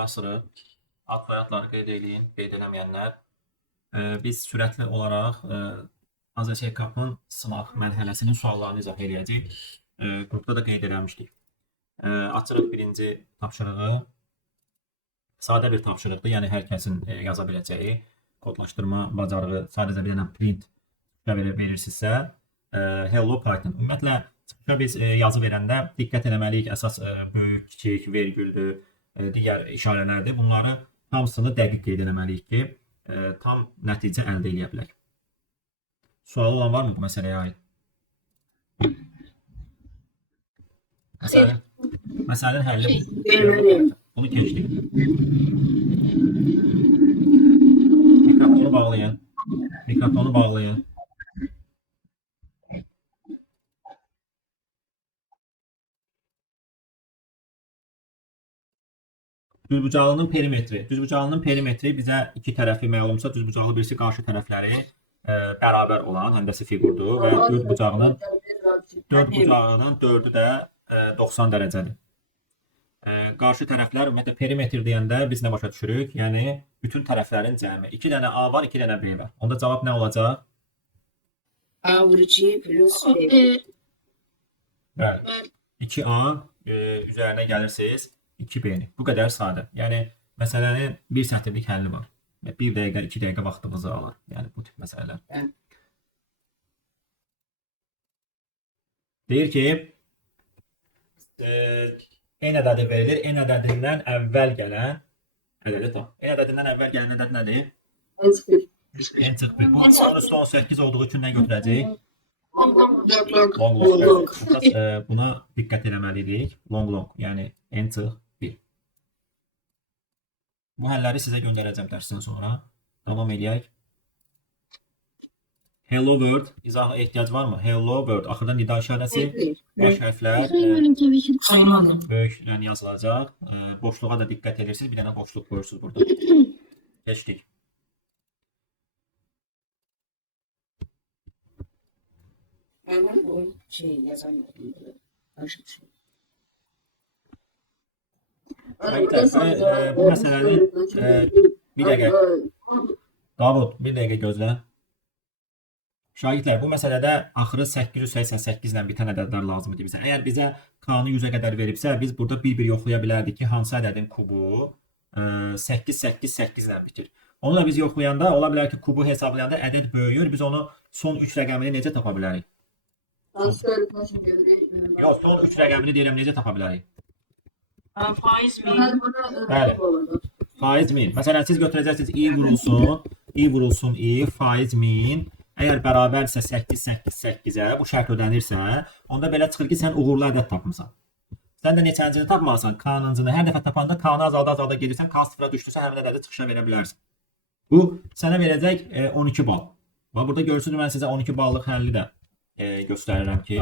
Qulağa asırıq. Adlı qeyd eləyin, qeyd eləməyənlər. Biz sürətli olaraq AZÇ-Kapın sınaq mərhələsinin suallarını izah eləyəcəyik. Qrupda da qeyd eləmişdik. Açırıq birinci tapşırığı. Sadə bir tapşırıqdır, yəni hər kəsin yaza biləcəyi kodlaşdırma bacarığı sadəcə bir dənə print verirsinizsə, Hello Python. Ümumiyyətlə, biz yazı verəndə diqqət eləməliyik, əsas böyük, kiçik, vergüldür, digər işarələrdir. Bunları hamısını dəqiq qeyd eləməliyik ki, tam nəticə əldə edə bilək. Sualı olan varmı bu məsələyə aid? Məsələnin həlli bu. Bunu keçdik. Mikrofonu bağlayın. Mikrofonu bağlayın. Düzbucaqlının perimetri. Düzbucaqlının perimetri bizə iki tərəfi məlumsa, düzbucaqlı birisi qarşı tərəfləri bərabər olan həndəsi fiqurdur və dörd bucağının dördü də 90 dərəcədir. Qarşı tərəflər ümumiyyətlə perimetr deyəndə biz nə başa düşürük? Yəni bütün tərəflərin cəmi. 2 dənə A var, 2 dənə B var. Onda cavab nə olacaq? A vurucu plus B. Bəli. 2A üzərinə gəlirsiniz 2B-ni. Bu qədər sadə. Yəni məsələnin bir sətirlik həlli var. 1 dəqiqə, 2 dəqiqə vaxtımızı alır. Yəni bu tip məsələlər. Deyir ki, n ədədi verilir. N ədədindən əvvəl gələn ədədi tap. N ədədindən əvvəl gələn ədəd nədir? N çıx 1. Bu 10^18 olduğu üçün nə götürəcək? Long. Buna diqqət eləməliyik. Long. Yəni n çıx 1. Bu həlləri sizə göndərəcəm dərsindən sonra. Davam edək. Hello World. İzaha ehtiyac varmı? Hello World. Axırda nida işarəsi. Baş hərflər böyüklə yazılacaq. Boşluğa da diqqət edirsiniz. Bir dənə boşluq qoyursunuz burada. Keçdik. Bu məsələnin bir dəqiqə. Davud, bir dəqiqə gözlə. Şagirdlər, bu məsələdə axırı 888 ilə bitən ədədlər lazımdır bizə. Əgər bizə K-nı 100-ə qədər veribsə, biz burada bir-bir yoxlaya bilərdik ki, hansı ədədin kubu 888 ilə bitir. Onu da biz yoxlayanda, ola bilər ki, kubu hesablayanda ədəd böyüyür. Biz onu son 3 rəqəmini necə tapa bilərik? Yox, son 3 rəqəmini deyirəm, necə tapa bilərik? Faiz mi? Bəli. Faiz min. Məsələn, siz götürəcəksiniz i vurulsun i, faiz min. Əgər bərabərsə 888-ə, bu şərt ödənirsə, onda belə çıxır ki, sən uğurlu ədəd tapmısan. Sən də neçəncini tapmalısan? K-nıncını. Hər dəfə tapanda K-nı azalda gedirsən, K sıfıra düşdüsə, həmin ədədi çıxışa verə bilərsən. Bu, sənə verəcək 12 bal. Və burada görürsünüz, mən sizə 12 ballıq həlli də göstərirəm ki,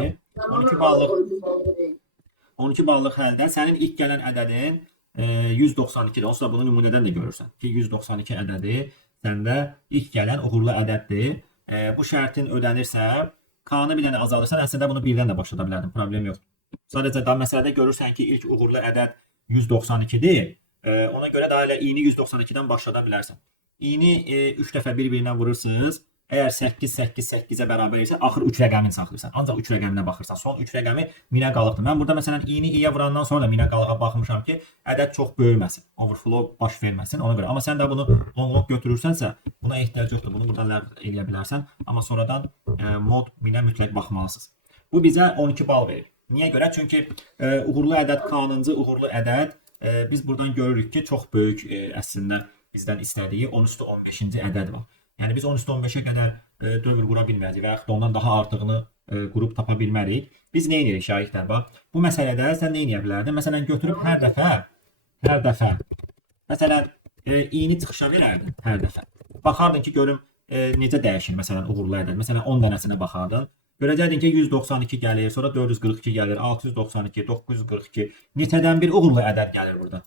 12 ballıq həldə sənin ilk gələn ədədin 192-dir. Onsuz da bunu nümunədən də görürsən ki, 192 ədədi səndə ilk gələn uğurlu ədəddir. Bu şərtin ödənirsə, K-nı bir dənə azalırsan, əslində bunu birdən də başlada bilərdim, problem yox. Sadəcə da məsələdə görürsən ki, ilk uğurlu ədəd 192-dir. Ona görə də elə i-ni 192-dən başlada bilərsən. I-ni 3 dəfə bir-birinə vurursunuz. Əgər 8-8-8-ə bərabər isə axır 3 rəqəmini saxlayırsan. Ancaq 3 rəqəminə baxırsan. Son 3 rəqəmi minə qalıqdır. Mən burada məsələn i-ni i-yə vurandan sonra minə qalığa baxmışam ki, ədəd çox böyüməsin. Overflow baş verməsin ona görə. Amma sən də bunu long götürürsənsə, buna ehtiyac yoxdur. Bunu buradan ləğv edə bilərsən. Amma sonradan mod minə mütləq baxmalısınız. Bu bizə 12 bal verir. Niyə görə? Çünki uğurlu ədəd K-nıncı uğurlu ədəd biz buradan görürük ki, çox böyük əslində bizdən istədiyi 10^15-ci ədəd var. Yəni biz 10^15-ə qədər dövr qura bilməyəcəyik və yaxud ondan daha artığını qrup tapa bilmərik. Biz nə edirik şagirdlər? Bax, bu məsələdə sən nə edə bilərdin? Məsələn, götürüb hər dəfə məsələn, i-ni çıxışa verərdin hər dəfə. Baxardın ki, görüm necə dəyişir məsələn uğurlu ədəd. Məsələn, 10 dənəsinə baxardın. Görəcəkdin ki, 192 gəlir, sonra 442 gəlir, 692, 942. Neçədən bir uğurlu ədəd gəlir burada?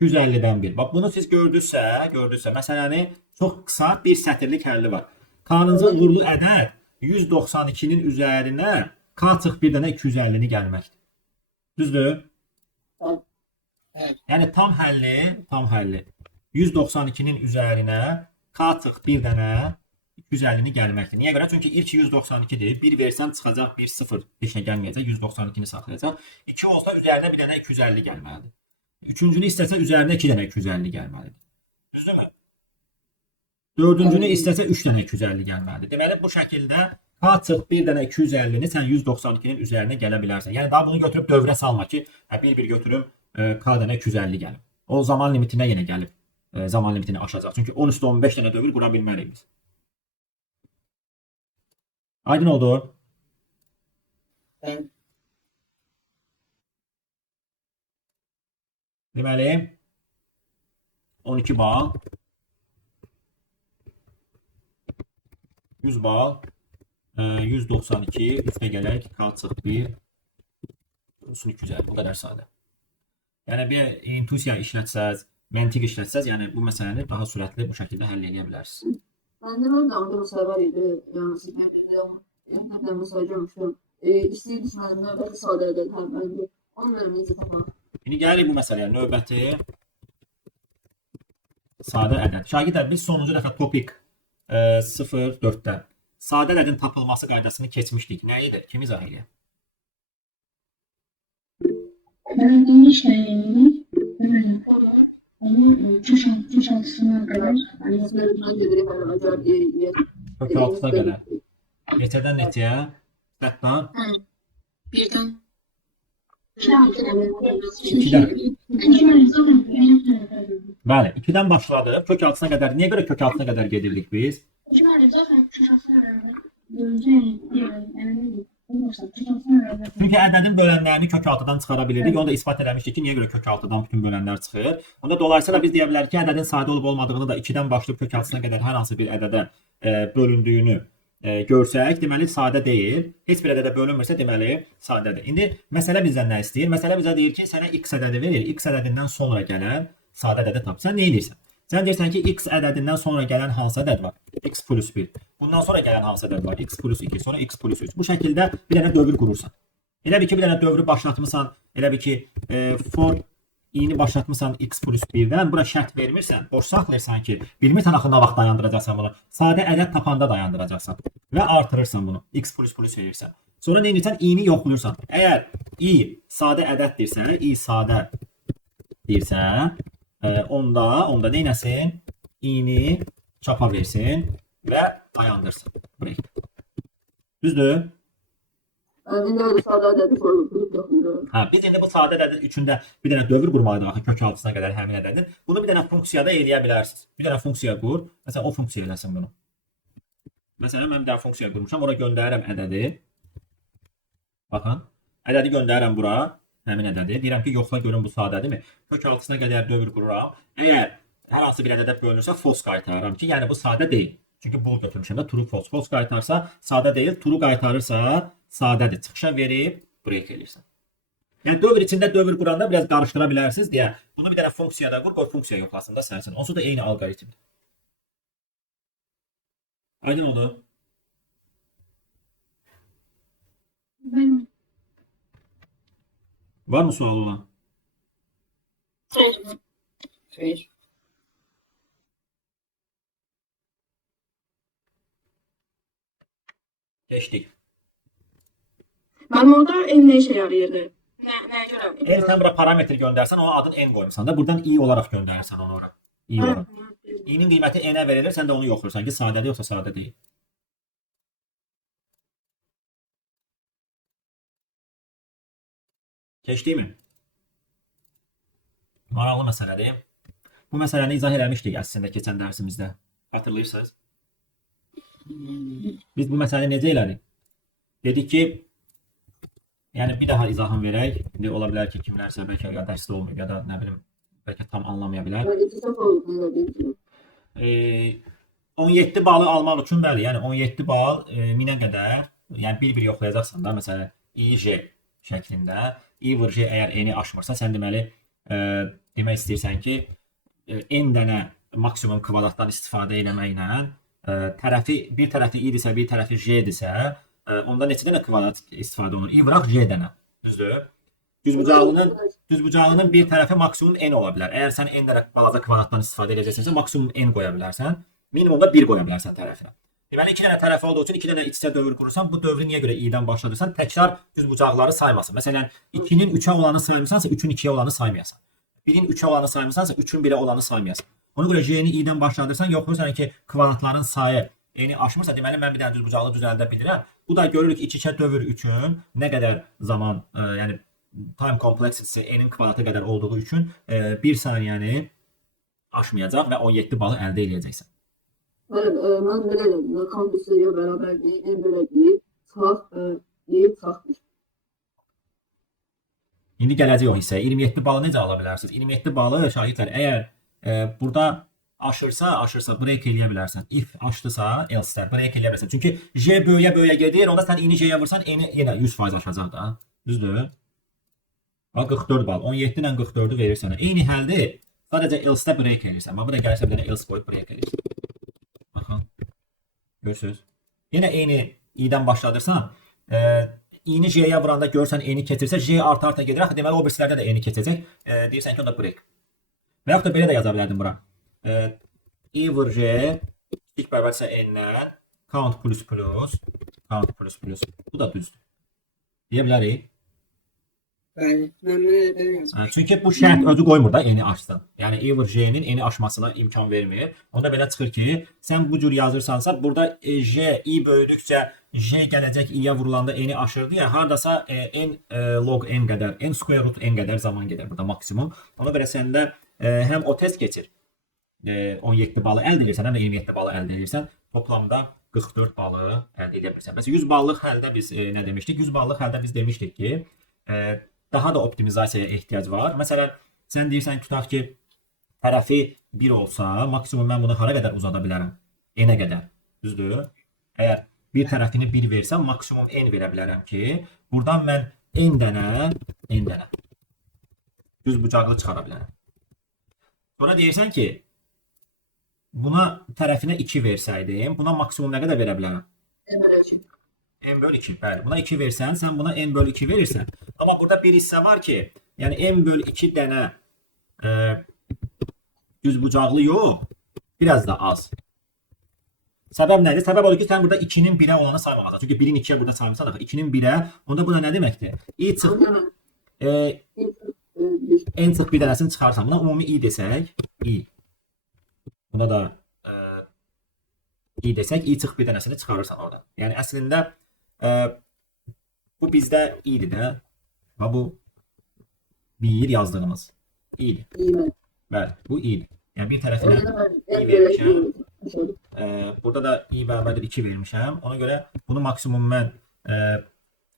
150-dən bir. Bax, bunu siz gördünüzsə, məsələni çox qısa bir sətirlik həlli var. K-nıncı uğurlu ədəd 192-nin üzərinə K çıx bir dənə 250-ni gəlməkdir. Düzdür? Evet. Yəni tam həlli 192-nin üzərinə katıq bir dənə 250-ni gəlməkdir. Niyə görə? Çünki ilk 192-dir. 1 versəm çıxacaq 1 0 heç nə gəlməyəcək. 192-ni saxlayacaq. 2 olsa üzərinə bir dənə 250 gəlməlidir. Üçüncünü istəsə üzərinə 2 dənə 250 gəlməlidir. Düzdürmü? Dördüncünü istəsə 3 dənə 250 gəlməlidir. Deməli bu şəkildə katıq bir dənə 250-ni sən 192-nin üzərinə gələ bilərsən. Yəni daha bunu götürüb dövrə salma ki, bir götürüm k dənə 250 gəlib. O zaman limitinə yenə gəlib. Zaman limitini aşacaq. Çünki 10 üstə 15 dənə dövr qura bilmərik biz. Aydın oldu. Ben Deməli 12 bal 100 bal 192 üstə gələk kalçıq 1 olsun 250 bu qədər sadə. Yəni bir intuisiya işlətsəz, məntiq işlətsəz, yəni bu məsələni daha sürətli bu şəkildə həll edə bilərsiniz. Bende de orada mesela var idi. Yani internetten mesela görmüştüm. İsteği düşmedim. Növbəti sadə edil. Hə, bence. Onu verim necə tapam. İndi gəlirik bu məsələyə. Növbəti sadə ədəd. Şagirdlər biz sonuncu dəfə topik 0-4-də sadə ədədin tapılması qaydasını keçmişdik. Nə idi? Kim izah edir? Belediye işlerinin köş altısına kadar Yani yazılarından gelerek acayip yer. Kök altına qədər. Neçədən neçəyə? Hətta birden 2-dən. Bəli, 2-dən başladıq. Kök altısına qədər. Niyə görə kök altına qədər gedirdik biz? Çünki ədədin bölənlərini kök altıdan çıxara bilirdik. Onu da isbat eləmişdik ki, niyə görə kök altıdan bütün bölənlər çıxır. Onda dolayısıyla biz deyə bilərik ki, ədədin sadə olub olmadığını da 2-dən başlayıb kök altısına qədər hər hansı bir ədədə bölündüyünü görsək, deməli sadə deyil. Heç bir ədədə bölünmürsə, deməli sadədir. İndi məsələ bizdən nə istəyir? Məsələ bizə deyir ki, sənə x ədədi verir. X ədədindən sonra gələn sadə ədədi tap. Sən nə edirsən? Sən deyirsən ki, x ədədindən sonra gələn hansı ədəd var? X plus 1. Bundan sonra gələn hansı ədəd var? X plus 2, sonra x plus 3. Bu şəkildə bir dənə dövr qurursan. Elə bir ki, bir dənə dövrü başlatmısan, elə bir ki, for i-ni başlatmısan x plus 1-dən, bura şərt vermirsən, boş saxlayırsan ki, bilmirsən axı nə vaxt dayandıracaqsan bunu. Sadə ədəd tapanda dayandıracaqsan və artırırsan bunu. X plus plus verirsən. Sonra nə edirsən? i-ni yoxlayırsan. Əgər i sadə ədəddirsə, i sadə deyirsə, onda neynəsin? i-ni çapa versin və dayandırsın. Break. Düzdür? Yani öyle sadə ədədi koyup yapıyorum. Hə, biz indi bu sadə ədədin üçündə bir dənə dövr qurmalıyıq axı kök altısına qədər həmin ədədin. Bunu bir dənə funksiyada eləyə bilərsiniz. Bir dənə funksiya qur. Məsələn, o funksiya eləsin bunu. Məsələn, mən bir dənə funksiya qurmuşam, ora göndərirəm ədədi. Baxın, ədədi göndərirəm bura, həmin ədədi. Deyirəm ki, yoxla görün bu sadədirmi? Kök altısına qədər dövr qururam. Əgər hər hansı bir ədədə bölünürsə, false qaytarıram ki, yəni bu sadə deyil. Çünki bool götürmüşəm də true false. False qaytarsa sadə deyil, true qaytarırsa sadədir. Çıxışa verib break eləyirsən. Yəni dövr içində dövr quranda biraz qarışdıra bilərsiniz deyə bunu bir dənə funksiyada qur, qoy funksiya yoxlasın da sənsin. Onsuz da eyni alqoritmdir. Aydın oldu? Var mı sualı olan? Hayır. Keçdik. Ben orada en ne işe yarıyordu? Nəyə görə? Eğer sən bura parametr göndərsən, ona adın n qoymusan da, buradan i olaraq göndərirsən onu ora. i olaraq. i'nin qiyməti n-ə verilir, sən də onu yoxlayırsan ki, sadədir yoxsa sadə deyil. Keçdik mi? Maraqlı məsələdir. Bu məsələni izah eləmişdik əslində keçən dərsimizdə. Hatırlayırsınız? Biz bu məsələni necə elədik? Dedik ki, yəni bir daha izahını verək. İndi ola bilər ki, kimlərsə bəlkə ya dərsdə olmayıb ya da nə bilim, bəlkə tam anlamaya bilər. Yani iki sefer olduğunu bilmiyorum. 17 balı almaq üçün bəli, yəni 17 bal 1000-ə qədər, yəni bir-bir yoxlayacaqsan da, məsələn, i-j şəklində. i vur j əgər n-i aşmırsa, sən deməli demək istəyirsən ki, n dənə maksimum kvadratdan istifadə eləməklə bir tərəfi i-dirsə, bir tərəfi j-dirsə, onda neçə dənə kvadrat istifadə olunur? i vuraq j dənə. Düzdür? Düzbucaqlının bir tərəfi maksimum n ola bilər. Əgər sən n dərə balaca kvadratdan istifadə edəcəksənsə maksimum n qoya bilərsən. Minimumda 1 qoya bilərsən tərəfinə. Deməli 2 dənə tərəfi olduğu üçün 2 dənə iç-içə dövr qurursan, bu dövrü niyə görə i-dən başladırsan? Təkrar düzbucaqları saymasın. Məsələn, 2-nin 3-ə olanı saymısansa 3-ün 2-yə olanı saymayasan. 1-in 3-ə olanı saymısansa 3-ün 1-ə olanı saymayasan. Ona görə j-ni i-dən başladırsan, yoxlayırsan ki, kvadratların sayı n-i aşmırsa, deməli mən bir dənə düzbucaqlı düzəldə bilirəm. Bu da görürük iç-içə dövr üçün nə qədər zaman, yəni time complexity n-in kvadratı qədər olduğu üçün 1 saniyəni aşmayacaq və 17 balı əldə edəcəksən. Bəli, mən belə dedim. Kampüsüyə bərabər deyil, n belə deyil, çarx deyil, çarxdır. İndi gələcək o hissəyə. 27 balı necə ala bilərsiniz? 27 balı şagirdlər, əgər burada aşırsa break eləyə bilərsən. If aşdısa, else-də break eləyə bilərsən. Çünki j böyüyə gedir, onda sən i-ni j-yə vursan, n-i yenə 100% aşacaq da. Düzdür? 44 bal. 17 ilə 44-ü verir sənə. Eyni həldir. Sadəcə else-də break eləyirsən. Burada gəlirsə bir dənə else qoyub break eləyirsən. Baxın. Görürsünüz? Yenə eyni i-dən başladırsan, i-ni j-yə vuranda görsən n-i keçirsə, j arta gedir. Axı deməli o birisilərdə də n-i keçəcək. Deyirsən ki, onda break. Və yaxud da belə də yaza bilərdim bura. i vur j kiçik bərabərsə n-dən count plus. Bu da düzdür. Deyə bilərik. Bəli, mən belə yazmışam. Çünki bu şərt özü qoymur da n-i aşsın. Yəni i vur j-nin n-i aşmasına imkan vermir. Onda belə çıxır ki, sən bu cür yazırsansa, burada j, i böyüdükcə j gələcək i-yə vurulanda n-i aşırdı ya, hardasa n log n qədər, n square root n qədər zaman gedir burada maksimum. Ona görə səndə həm o test keçir, 17 balı əldə edirsən, həm də 27 balı əldə edirsən. Toplamda 44 balı əldə edə bilirsən. Məsələn, 100 ballıq həldə biz nə demişdik? 100 ballıq həldə biz demişdik ki, daha da optimizasiyaya ehtiyac var. Məsələn, sən deyirsən tutaq ki, tərəfi 1 olsa, maksimum mən bunu hara qədər uzada bilərəm? N-ə qədər. Düzdür? Əgər bir tərəfini 1 versəm, maksimum n verə bilərəm ki, buradan mən n dənə düzbucaqlı çıxara bilərəm. Sonra deyirsən ki, buna tərəfinə 2 versəydim, buna maksimum nə qədər verə bilərəm? n bölü 2, bəli. Buna 2 versən, sən buna n bölü 2 verirsən. Amma burada bir hissə var ki, yəni n bölü 2 dənə düzbucaqlı yox, biraz da az. Səbəb nədir? Səbəb odur ki, sən burada 2-nin 1-ə olanı saymaqasan. Çünki 1-in 2-yə burada saymısan, 2-nin 1-ə, onda bu da nə deməkdir? i çıx, n çıx bir dənəsini çıxarsan. Buna ümumi i desək, i. Buna da i desək, i çıx bir dənəsini çıxarırsan orada. Yəni əslində bu bizdə i'dir də. Və bu 1 yazdığımız i'dir. Bəli, bu i'dir. Yəni bir tərəfinə i vermişəm. Burada da i bərabərdir 2 vermişəm. Ona görə bunu maksimum mən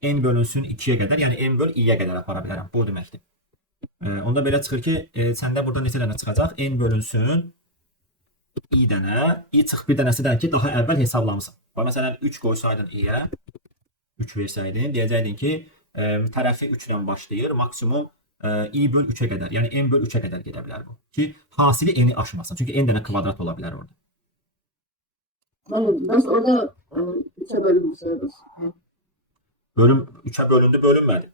n bölünsün 2-yə qədər, yəni n böl i-yə qədər apara bilərəm. Bu deməkdir. Onda belə çıxır ki, səndə burada neçə dənə çıxacaq? N bölünsün i dənə, i çıx bir dənəsidən ki, daha əvvəl hesablamısan. Məsələn, 3 qoysaydın i-yə, 3 versəydin, deyəcəkdin ki, tərəfi 3 ilə başlayır, maksimum i böl 3-ə qədər, yəni n böl 3-ə qədər gedə bilər bu. Ki, hasili n-i aşmasın. Çünki n dənə kvadrat ola bilər orada. Bəs orada 3-ə bölünmüşsə, Bölüm 3-ə bölündü, bölünmədi.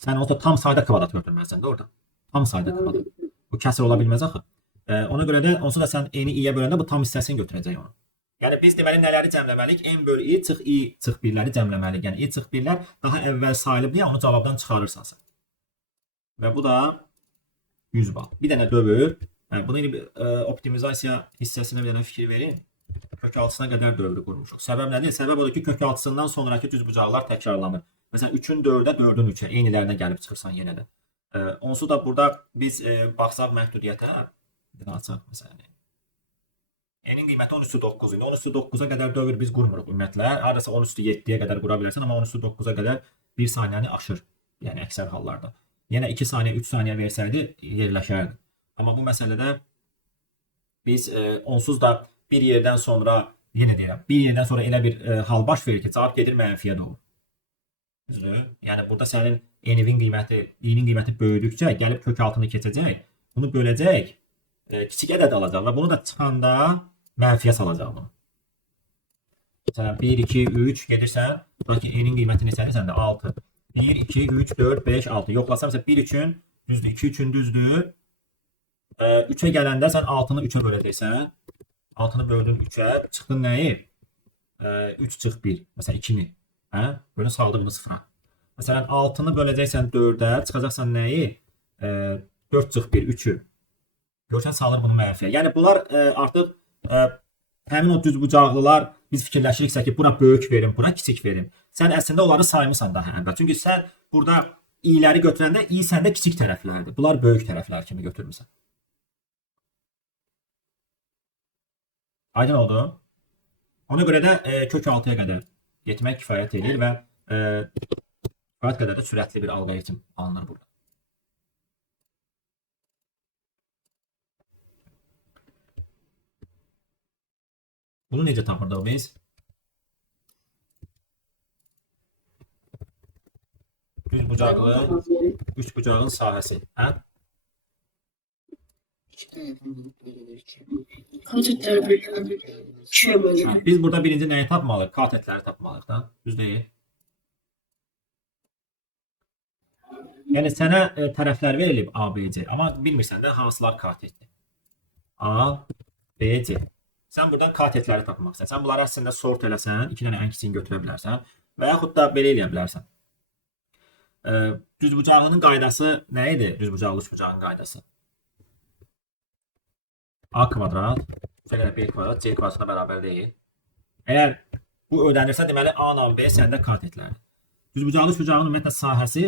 Sən olsa tam sayda kvadrat götürməlisən də orada. Tam sayda kvadrat. Bu kəsir ola bilməz axı. Ona görə də onsuz da sən n-i i-yə böləndə bu tam hissəsini götürəcək onu. Yəni biz deməli nələri cəmləməliyik? N bölü i çıx 1-ləri cəmləməliyik. Yəni i çıx 1-lər daha əvvəl sayılıb deyə onu cavabdan çıxarırsansa. Və bu da 100 bal. Bir dənə dövr. Bunu optimizasiya hissəsinə bir dənə fikir verin. Kök altısına qədər dövrü qurmuşuq. Səbəb nədir? Səbəb odur ki, kök altısından sonraki düzbucaqlar təkrarlanır. Məsələn, 3-ün 4-də 4-ün 3-ə eynilərinə gəlib çıxırsan yenə də. Onsuz da burada biz baxsaq məhdudiyyətə, açaq məsələn. N-in qiyməti 10 üstü 9 idi. 10 üstü 9-a qədər dövr biz qurmuruq ümumiyyətlə. Hardasa 10 üstü 7-yə qədər qura bilərsən, amma 10 üstü 9-a qədər 1 saniyəni aşır. Yəni əksər hallarda. Yenə 2 saniyə, 3 saniyə versəydi yerləşərdi. Amma bu məsələdə biz onsuz da bir yerdən sonra, yenə deyirəm, bir yerdən sonra elə bir hal baş verir ki, cavab gedir mənfiyə doğru. Yəni burada sənin n-in qiyməti böyüdükcə gəlib kök altını keçəcək. Bunu böləcək, kiçik ədəd alacaq və bunu da çıxanda mənfiyə salacaq bunu. Məsələn, 1, 2, 3 gedirsən, tutaq ki, n-in qiyməti neçədir səndə? 6. 1, 2, 3, 4, 5, 6. Yoxlasam isə 1 üçün düzdür, 2 üçün düzdür. 3'e gələndə sən 6'nı 3'e böləcəksən. 6'nı böldün 3'e. Çıxdın nəyi? 3 çıx 1. Məsələn 2'ni. Hə? Böyle saldığını sıfıra. Məsələn 6'nı böləcəksən 4'e. Çıxacaqsan nəyi? 4 çıx 1. 3'ü. Görsən salır bunu mənfiyə. Yəni bunlar artıq həmin o düzbucaqlılar biz fikirləşiriksə ki, bura böyük verim, bura kiçik verim. Sən əslində onları saymısan daha əvvəl. Çünki sən burada i'ləri götürəndə i səndə kiçik tərəflərdir. Bunlar böyük tərəflər kimi götürmüsən. Aydın oldu. Ona görə də kök 6'ya qədər getmək kifayət edir və kifayət qədər də sürətli bir alqoritm alınır burada. Bunu necə tapırdıq biz? Düz bucaqlı, üç bucağın sahəsi. Hə? İki tərəfini bölünür ki. Katetler bölünür. İkiye bölünür. Biz burada birinci nəyi tapmalıyıq? Katetləri tapmalıyıq da. Düz deyil. Yəni sənə tərəflər verilib A, B, C. Amma bilmirsən də hansılar katetdir. A, B, C. Sən buradan katetləri tapmaq istəyirsən. Sən bunları əslində sort eləsən, 2 dənə ən kiçiyini götürə bilərsən və yaxud da belə eləyə bilərsən. Düzbucağının qaydası nə idi? Düzbucaqlı üçbucağın qaydası. A kvadrat B kvadrat C kvadratına bərabər deyil. Əgər bu ödənirsə, deməli A ilə B səndə katetlərdir. Düzbucaqlı üçbucağın ümumiyyətlə sahəsi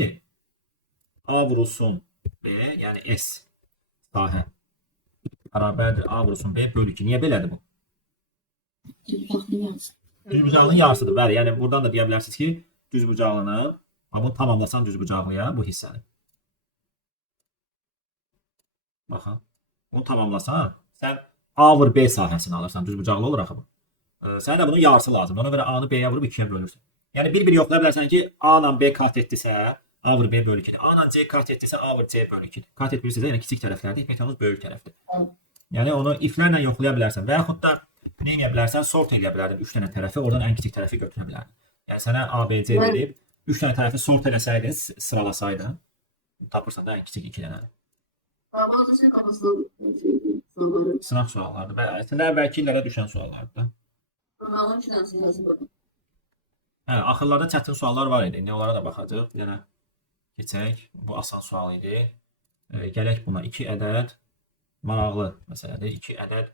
A vurulsun B, yəni S sahə bərabərdir A vurulsun B bölü 2. Niyə belədir bu? Düzbucağlının yarısıdır. Bəli, yəni buradan da deyə bilərsiniz ki, düzbucaqlının, bunu tamamlasan düzbucaqlıya bu hissəni. Baxın, bunu tamamlasan, sən A vur B sahəsini alırsan düzbucaqlı olaraq bu. Sənə də bunun yarısı lazımdır. Ona görə A-nı B-yə vurub 2-yə bölürsən. Yəni bir-bir yoxlaya bilərsən ki, A ilə B katetdirsə, A vur B bölü 2'dir. A ilə C katetdirsə, A vur C bölü 2'dir. Katet bilirsiniz, yəni kiçik tərəflərdir, metanız böyük tərəfdir. Yəni onu iflərlə yoxlaya bilərsən və yaxud da nə edə bilərsən? Sort edə bilərdin 3 dənə tərəfi, oradan ən kiçik tərəfi götürə bilərdin. Yəni sənə A, B, C verib 3 dənə tərəfi sort eləsəydin, sıralasaydın, tapırsan da ən kiçik 2 dənə. Sınaq suallardır. Və əslində əvvəlki illərə düşən suallardır da. Hə, axırlarda çətin suallar var idi. İndi onlara da baxacağıq. Bir dənə keçək. Bu asan sual idi. Gələk buna 2 ədəd maraqlı məsələdir. 2 ədəd.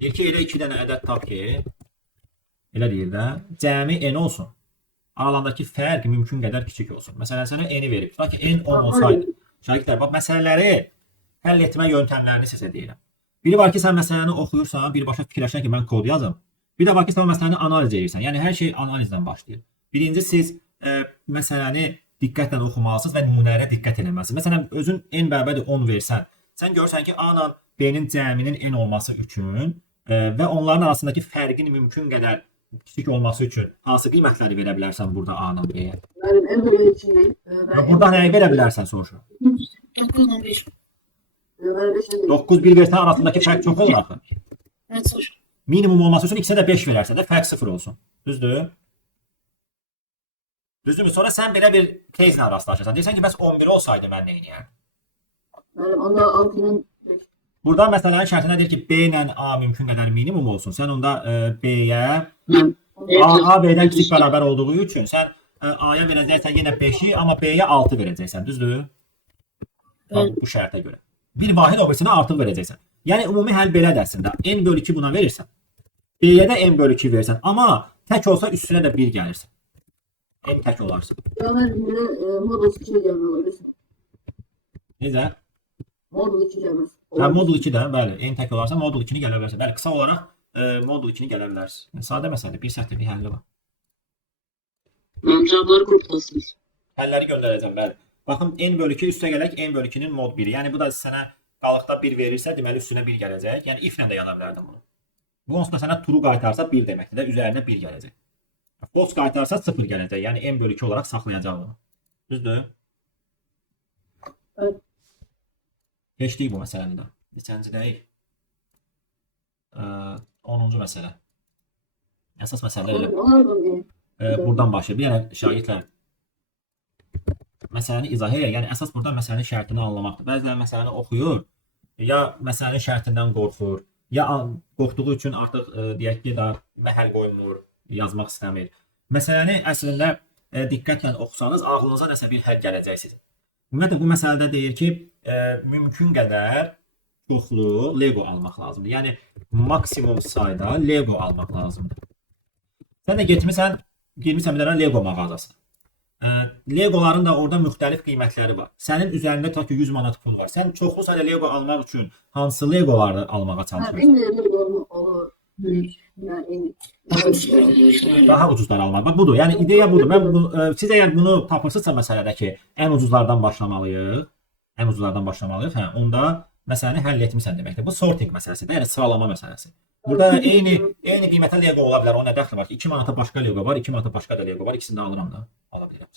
Deyir ki, elə 2 dənə ədəd tap ki, elə deyir də, cəmi n olsun. Aralarındakı fərq mümkün qədər kiçik olsun. Məsələn, sənə n-i verib. Tutaq ki, n 10 olsaydı. Şahidlər, bax, məsələləri həll etmə yöntəmlərini sizə deyirəm. Biri var ki, sən məsələni oxuyursan, birbaşa fikirləşən ki, mən kod yazım. Bir də var ki, sən məsələni analiz edirsən. Yəni, hər şey analizdən başlayır. Birinci, siz məsələni diqqətlə oxumalısınız və nümunələrə diqqət eləməlisiniz. Məsələn, özün n bərabərdir 10 versən, sən görürsən ki, A ilə B-nin cəminin n olması üçün və onların arasındakı fərqin mümkün qədər kiçik olması üçün hansı qiymətləri verə bilərsən burada A ilə B-yə? Burada nəyi verə bilərsən soruşur? 9-11. 9-1 versən arasındakı fərq çox olur axı. Evet hocam. Minimum olması üçün ikisine də 5 verərsə də fərq 0 olsun. Düzdür? Düzdürmü? Sonra sən belə bir tezlə rastlaşırsan. Deyirsən ki, bəs 11 olsaydı mən nə edəyərdim? Burada məsələnin şərtinə deyir ki, B ilə A mümkün qədər minimum olsun. Sən onda B-yə A B-dən kiçik bərabər olduğu üçün sən A-ya verəcəksən yenə 5'i, amma B-yə 6 verəcəksən. Düzdür? Bu şərtə görə. Bir vahid obrisinə artıq verəcəksən. Yəni ümumi həll belədir əslində. N bölü 2 buna verirsən. B-yə də N bölü 2 verirsən. Amma tək olsa üstünə də 1 gəlirsən. N tək olarsın. Necə? Modul 2 gəlməz. Modul 2 də, bəli, N tək olarsa modul 2-ni gələ bilərsən. Bəli, qısa olaraq modul 2-ni gələ bilərsən. Sadə məsələdir, bir sətirlik həlli var. Mənim cavabları qrupdasınız. Həlləri göndərəcəm, bəli. Baxın, N bölü 2 üstə gələk N bölü 2-nin mod 1'i. Yəni bu da sənə qalıqda 1 verirsə, deməli üstünə 1 gələcək. Yəni if-lə də yana bilərdim bunu. Bu onsuz da sənə true qaytarsa 1 deməkdir də, üzərinə 1 gələcək. False qaytarsa 0 gələcək. Yəni N bölü 2 olaraq saxlayacaq bunu. Düzdür? Evet. Keçdik bu məsələni də. Neçənci deyil? 10-cu məsələ. Əsas məsələ elə Onlardan deyim. buradan başlayır. Bir dənə şagirdlər məsələni izah edir. Yəni əsas burada məsələnin şərtini anlamaqdır. Bəziləri məsələni oxuyur, ya məsələnin şərtindən qorxur, ya qorxduğu üçün artıq deyək ki, da məhəl qoymur, yazmaq istəmir. Məsələni əslində diqqətlə oxusanız ağlınıza nəsə bir həll gələcək sizin. Ümumiyyətlə bu məsələdə deyir ki, mümkün qədər çoxlu Lego almaq lazımdır. Yəni maksimum sayda Lego almaq lazımdır. Sən də girmisən bir dənə Lego mağazasına. Legoların da orada müxtəlif qiymətləri var. Sənin üzərində ta ki 100 manat pul var. Sən çoxlu sayda Lego almaq üçün hansı Legoları almağa çalışırsan? İndi olur. Yəni Daha ucuzlar almaq. Bax budur. Yəni ideya budur. Mən siz əgər bunu tapırsınızsa məsələdə ki, ən ucuzlardan başlamalıyıq. Ən ucuzlardan başlamalıyıq. Hə, onda məsələni həll etmisən deməkdir. Bu sorting məsələsidir. Yəni sıralama məsələsi. Burada eyni qiymətə Lego ola bilər. O nə dəxli var ki, 2 manata başqa Lego var, 2 manata başqa da Lego var. İkisini də alıram da. Ala bilirəm.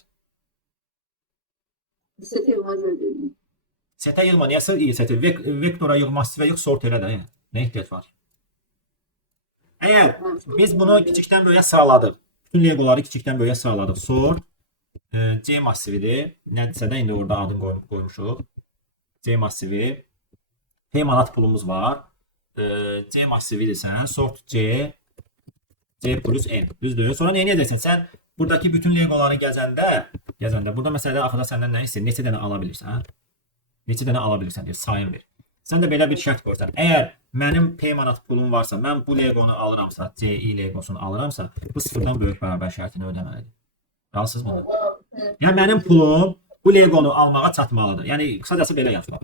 Setə yığmaca deyim. Setə yığma, niyə sır seti? Vektora yığ, massivə yığ, sort elə də. Yəni. Nə ehtiyac var? Əgər biz bunu kiçikdən böyüyə sıraladıq. Bütün Legoları kiçikdən böyüyə sıraladıq. Sort C massividir. Nədirsə də indi orada adını qoymuşuq. C massivi. P manat pulumuz var. C massividirsə sort C plus N. Düzdür? Sonra nə edəcəksən? Sən buradakı bütün Legoları gəzəndə burada məsələdə axırda səndən nə istəyir? Neçə dənə ala bilirsən? Neçə dənə ala bilirsən deyə sayın ver. Sən də belə bir şərt qoysan. Əgər mənim P manat pulum varsa, mən bu Legonu alıramsa, CI Legosunu alıramsa, bu sıfırdan böyük bərabər şərtini ödəməlidir. Razısınız mı? Yəni mənim pulum bu Legonu almağa çatmalıdır. Yəni qısacası belə yazılır.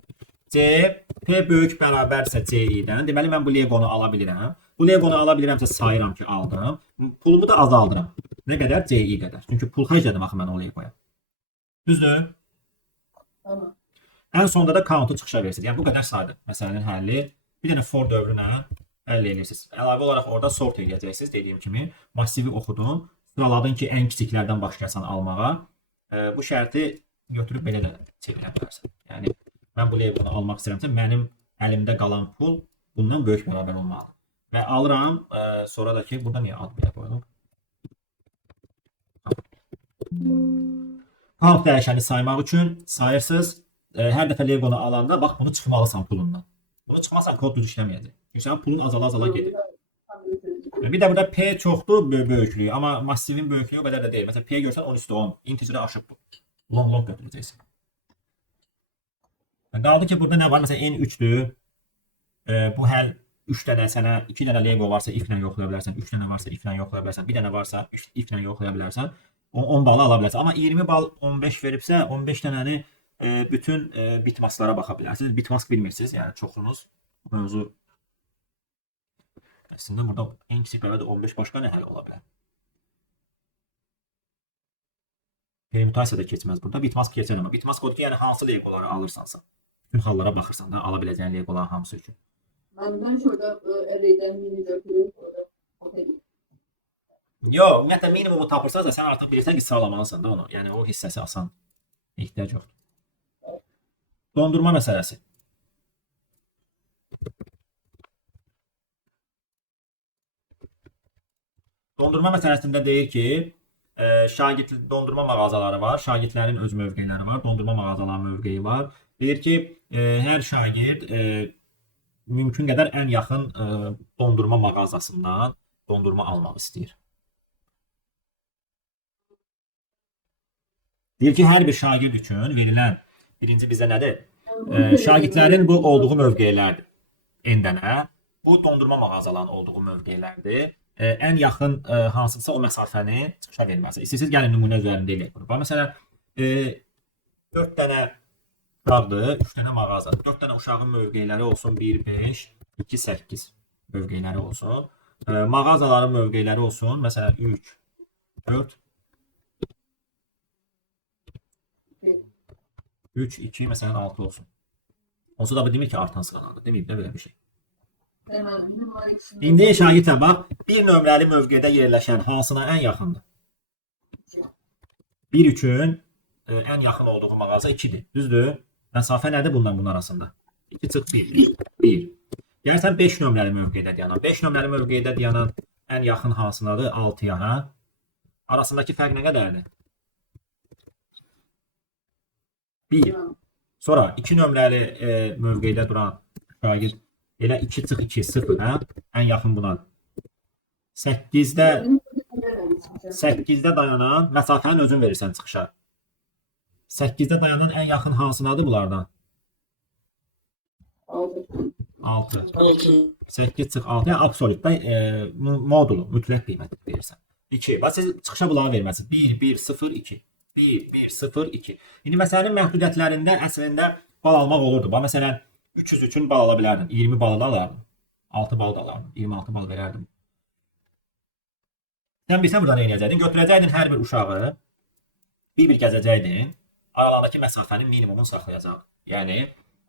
P böyük bərabərsə CI-dən, deməli mən bu Legonu ala bilirəm. Bu Legonu ala bilirəmsə sayıram ki, aldım. Pulumu da azaldıram. Nə qədər? CI qədər. Çünki pul xərclədim axı mən o Legoya. Düzdür? Tamam. Ən sonunda da count-u çıxışa versiniz. Yəni bu qədər saydır məsələnin həlli. Bir dənə for dövrünə həll edirsiniz. Əlavə olaraq orada sort edəcəksiniz. Dediyim kimi massivi oxudun. Sıraladın ki, ən kiçiklərdən başlayasan almağa. Bu şərti götürüb belə də çevirə bilərsən. Yəni mən bu Legonu almaq istəyirəmsə, mənim əlimdə qalan pul bundan böyük bərabər olmalıdır. Və alıram, sonra da ki, burada niyə ad belə qoyulub? Count dəyişəni saymaq üçün sayırsınız. Hər dəfə Legonu alanda bax bunu çıxmalısan pulundan. Bunu çıxmasan kod düz işləməyəcək. Çünki sənin pulun azala gedir. Bir də burada P çoxdur böyüklüyü, amma massivin böyüklüyü o qədər də deyil. Məsələn P görsən 10/10, integerə aşıb bu. Long götürəcəksən. Qaldı ki, burada nə var? Məsələn N 3-dür. Bu həll 3 dənə sənə 2 dənə Lego varsa if ilə yoxlaya bilərsən, 3 dənə varsa if ilə yoxlaya bilərsən, bir dənə varsa if ilə yoxlaya bilərsən. 10 balı ala bilərsən. Amma 20 bal 15 veribsə, 15 dənəni bütün bitmasklara baxa bilərsiniz. Bitmask bilmirsiniz, yəni çoxunuz mövzu. Əslində burada en kiçik bərabər 15 başqa nə həll ola bilər? Permütasiya da keçməz burada. Bitmask keçər amma bitmask odur ki, yəni hansı Legoları alırsansa, bütün hallara baxırsan da ala biləcəyin Legoların hamısı üçün. Ben şurada eleyden mini dökülüp Yox, ümumiyyətlə minimumu tapırsansa sən artıq bilirsən ki, sıralamalısan da onu. Yəni o hissəsi asan. Ehtiyac yoxdur. Dondurma məsələsi. Dondurma məsələsində deyir ki, dondurma mağazaları var, şagirdlərin öz mövqeləri var, dondurma mağazalarının mövqeyi var. Deyir ki, hər şagird mümkün qədər ən yaxın dondurma mağazasından dondurma almaq istəyir. Deyir ki, hər bir şagird üçün verilən birinci bizə nədir? Şagirdlərin bu olduğu mövqelərdir. N dənə. Bu dondurma mağazalarının olduğu mövqelərdir. Ən yaxın hansıdırsa o məsafəni çıxışa verməlisən. İstəyirsiniz gəlin nümunə üzərində eləyək bunu. Məsələn, 4 dənə uşaqdır, 3 dənə mağazadır. 4 dənə uşağın mövqeləri olsun 1, 5, 2, 8 mövqeləri olsun. Mağazaların mövqeləri olsun, məsələn 3, 4, 3, 2, məsələn 6 olsun. Olsa da bu demir ki, artan sıraladır. Deməyib də belə bir şey. İndi şagirdlər bax, bir nömrəli mövqedə yerləşən hansına ən yaxındır? 1 üçün ən yaxın olduğu mağaza 2-dir. Düzdür? Məsafə nədir bunun arasında? 2 çıx 1. 1. Gəlsən 5 nömrəli mövqedə dayanan. 5 nömrəli mövqedə dayanan ən yaxın hansınadır? 6-ya, hə? Arasındakı fərq nə qədərdir? 1. Sonra 2 nömrəli mövqedə duran şagird elə 2 çıx 2 0, hə? Ən yaxın buna. 8-də dayanan məsafənin özün verirsən çıxışa. 8-də dayanan ən yaxın hansınadır bunlardan? 6. 6. 8 çıx 6, yəni absolut da modulu, mütləq qiymət verirsən. 2. Bax siz çıxışa bunları verməsiniz. 1 1 0 2. 1 1 0 2. İndi məsələnin məhdudiyyətlərində əslində bal almaq olurdu. Bax məsələn 300 üçün bal ala bilərdim. 20 bal da alardım. 6 bal da alardım. 26 bal verərdim. Sən bilsən burada nə edəcəkdin? Götürəcəkdin hər bir uşağı bir gəzəcəkdin. Aralarındakı məsafənin minimumunu saxlayacaq. Yəni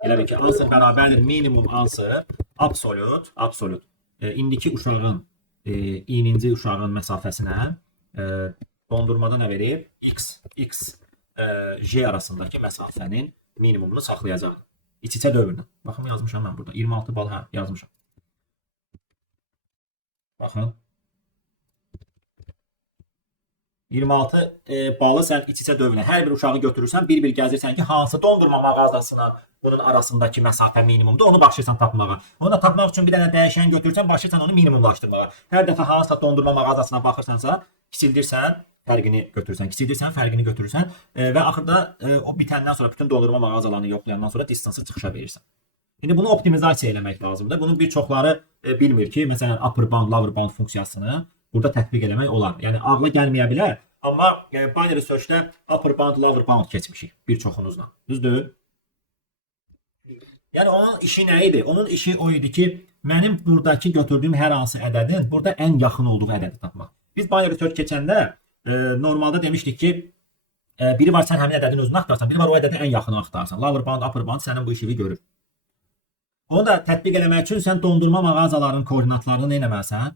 elə bil ki, ansır bərabərdir minimum ansır absolut. İndiki uşağın i-ci uşağın məsafəsinə dondurmada nə verir? X J arasındakı məsafənin minimumunu saxlayacaq. İç-içə dövrünə. Baxın yazmışam mən burada. 26 bal hə yazmışam. Baxın. 26 balı sən iç-içə dövrünə hər bir uşağı götürürsən, bir-bir gəzirsən ki, hansı dondurma mağazasına bunun arasındakı məsafə minimumdur, onu başlayırsan tapmağa. Onu da tapmaq üçün bir dənə dəyişən götürürsən, başlayırsan onu minimumlaşdırmağa. Hər dəfə hansısa dondurma mağazasına baxırsansa, kiçildirsən, fərqini götürürsən, kiçildirsən, fərqini götürürsən və axırda o bitəndən sonra bütün dondurma mağazalarını yoxlayandan sonra distance çıxışa verirsən. İndi bunu optimizasiya eləmək lazımdır. Bunun bir çoxları bilmir ki, məsələn upper bound, lower bound funksiyasını burada tətbiq eləmək olar. Yəni ağla gəlməyə bilər, amma binary search-də upper bound, lower bound keçmişik bir çoxunuzla. Düzdür? Yəni onun işi nə idi? Onun işi o idi ki, mənim buradakı götürdüyüm hər hansı ədədin burada ən yaxın olduğu ədədi tapmaq. Biz binary search keçəndə normalda demişdik ki, biri var sən həmin ədədin özünü axtarsan, biri var o ədədin ən yaxını axtarsan. Lower bound, upper bound sənin bu işini görür. Onu da tətbiq eləmək üçün sən dondurma mağazalarının koordinatlarını nə etməlisən?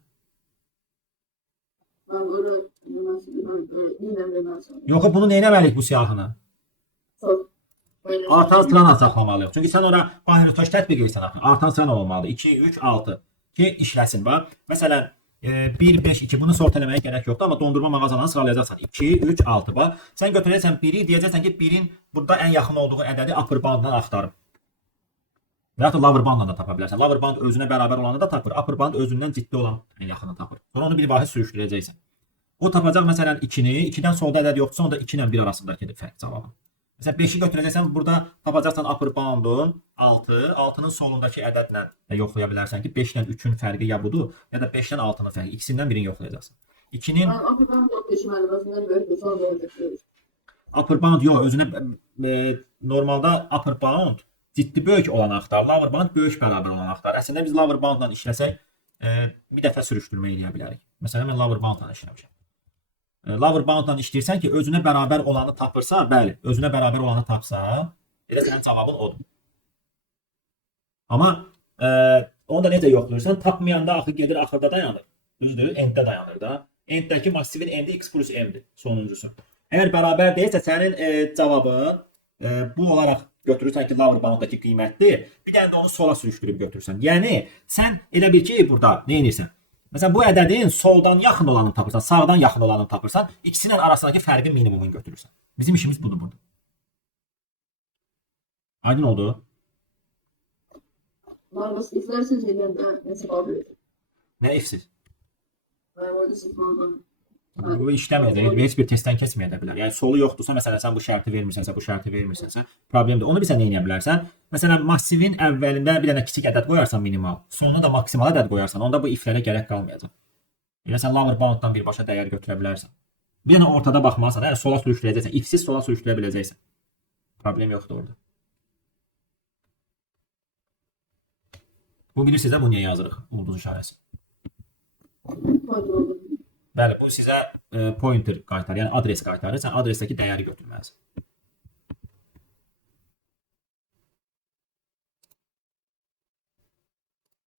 Yox, bunu nə etməliyik bu siyahını? Artan sırana saxlamalıyıq. Çünki sən ora binary search tətbiq edirsən axı. Artan sıra olmalıdır. 2 3 6 ki işləsin bax. Məsələn 1 5 2 bunu sort eləməyə gərək yoxdur, amma dondurma mağazalarını sıralayacaqsan. 2 3 6 bax. Sən götürəcəksən 1-i, deyəcəksən ki, 1-in burada ən yaxın olduğu ədədi upper bound-dan axtarım. Və ya da lower bound-dan da tapa bilərsən. Lower bound özünə bərabər olanı da tapır. Upper bound özündən ciddi olan ən yaxını tapır. Sonra onu bir vahid sürüşdürəcəksən. O tapacaq məsələn 2-ni, 2-dən solda ədəd yoxdursa, onda 2 ilə 1 arasındakidir fərq cavabı. Məsələn 5-i götürəcəksən, burada tapacaqsan upper bound-un 6, 6-nın solundakı ədədlə yoxlaya bilərsən ki, 5 ilə 3-ün fərqi ya budur, ya da 5-dən 6-nın fərqi. İkisindən birini yoxlayacaqsan. 2-nin upper bound yox, özünə normalda upper bound ciddi böyük olanı axtar, lower bound böyük bərabər olanı axtar. Əslində biz lower bound-la işləsək, bir dəfə sürüşdürmə eləyə bilərik. Məsələn, mən lower bound-la işləmişəm. Lower bound-la işləyirsən ki, özünə bərabər olanı tapırsa, bəli, özünə bərabər olanı tapsa, elə sənin cavabın odur. Amma onu da necə yoxlayırsan? Tapmayanda axı gedir, axırda dayanır. Düzdür? Enddə dayanır da. Enddəki massivin endi x plus m-dir, sonuncusu. Əgər bərabər deyilsə, sənin cavabın bu olaraq götürürsən ki, lower bound-dakı qiymətdir, bir dənə də onu sola sürüşdürüb götürürsən. Yəni, sən elə bil ki, burada nə edirsən? Məsələn, bu ədədin soldan yaxın olanını tapırsan, sağdan yaxın olanını tapırsan, ikisinin arasındakı fərqin minimumunu götürürsən. Bizim işimiz budur burada. Aydın oldu? Nə ifsiz? Bu işləməyəcək, heç bir testdən keçməyə də bilər. Yəni solu yoxdursa, məsələn sən bu şərti vermirsənsə, problemdir. Onu bilsən nə edə bilərsən? Məsələn, massivin əvvəlində bir dənə kiçik ədəd qoyarsan minimal, sonuna da maksimal ədəd qoyarsan, onda bu iflərə gərək qalmayacaq. Yəni sən lower bound-dan birbaşa dəyər götürə bilərsən. Bir dənə ortada baxmalısan, yəni sola sürüşdürəcəksən, x-siz sola sürüşdürə biləcəksən. Problem yoxdur orada. Bu bilirsiniz də bu niyə yazırıq? Ulduz işarəsi. Bəli, bu sizə pointer qaytarır, yəni adres qaytarır. Sən adresdəki dəyəri götürməlisən.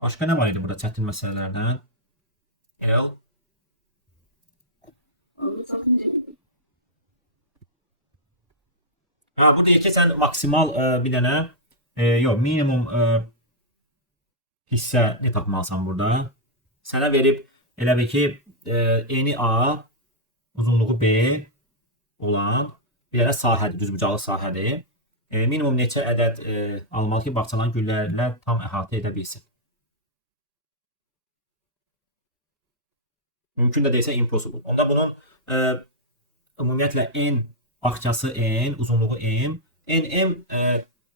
Başqa nə var idi burada çətin məsələlərdən? L. Burada deyək ki, sən maksimal bir dənə, yox, minimum hissəni tapmalısan burada. Sənə verib Elə bil ki, eni A, uzunluğu B olan bir dənə sahədir, düzbucaqlı sahədir. Minimum neçə ədəd almalı ki, bağçaların güllərlə tam əhatə edə bilsin? Mümkün də deyilsə impossible. Onda bunun ümumiyyətlə n bağçası n, uzunluğu m. Nm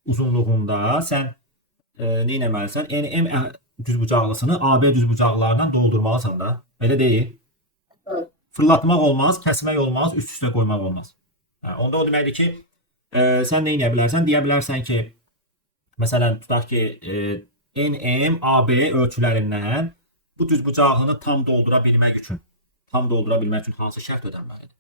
uzunluğunda sən nə etməlisən? Nm düzbucaqlısını AB düzbucaqlardan doldurmalısan da. Belə deyil. Evet. Fırlatmaq olmaz, kəsmək olmaz, üst-üstə qoymaq olmaz. Onda o deməkdir ki, sən nə edə bilərsən? Deyə bilərsən ki, məsələn, tutaq ki, nm AB ölçülərindən bu düzbucaqlını tam doldura bilmək üçün hansı şərt ödənməlidir?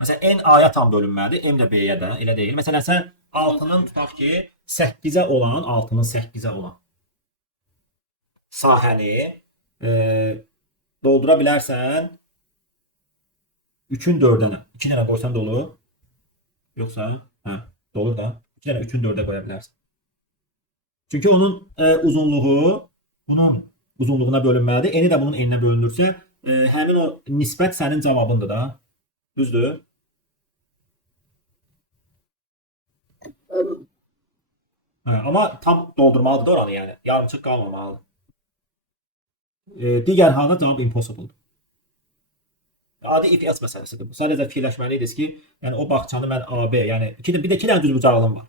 Məsələn, n A-ya tam bölünməlidir, m də B-yə də, elə deyil. Məsələn, sən 6-nın tutaq ki, 8-ə olan, 6-nın 8-ə olan sahəni doldura bilərsən 3-ün 4-ənə. 2 dənə qoysan da olur. Yoxsa, dolur da. 2 dənə 3-ün 4-ə qoya bilərsən. Çünki onun uzunluğu bunun uzunluğuna bölünməlidir. Eni də bunun eninə bölünürsə, həmin o nisbət sənin cavabındır da. Düzdür? Amma tam doldurmalıdır da oranı yəni. Yarımçıq qalmamalıdır. Digər halda cavab impossible-dur. Adi if else məsələsidir bu. Sadəcə fikirləşməliydiniz ki, yəni o bağçanı mən AB, yəni bir də 2 dənə düzbucaqlım var.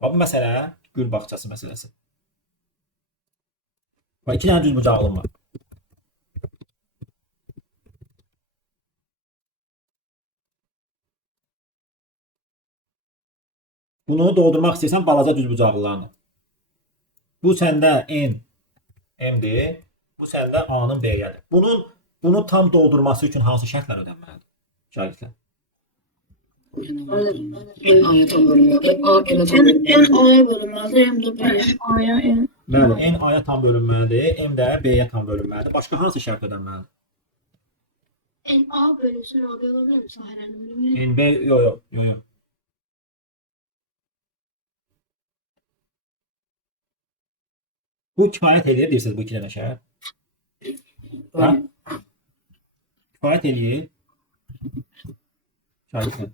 Bu məsələ gül bağçası məsələsi. Bax 2 dənə düzbucaqlım var. Bunu doldurmaq istəyirsən balaca düzbucaqlılarla. Bu səndə m'dir. Bu səndə A-nın B-yədir. Bunu tam doldurması üçün hansı şərtlər ödənməlidir? Şagirdlər. En A'ya tam bölünməlidir. A N'ə tam bölünməlidir. En A'ya bölünməlidir, M də B-yə. A'ya, N. Bəli, n A-ya tam bölünməlidir, m də B-yə tam bölünməlidir. Başqa hansı şərt ödənməlidir? En A bölünsün AB olabilir mi? Sahələrini bölünməlidir. n B yox. Bu kifayət edir deyirsiniz bu 2 dənə şərt. Ha? Kifayət edir. Şagirdlər.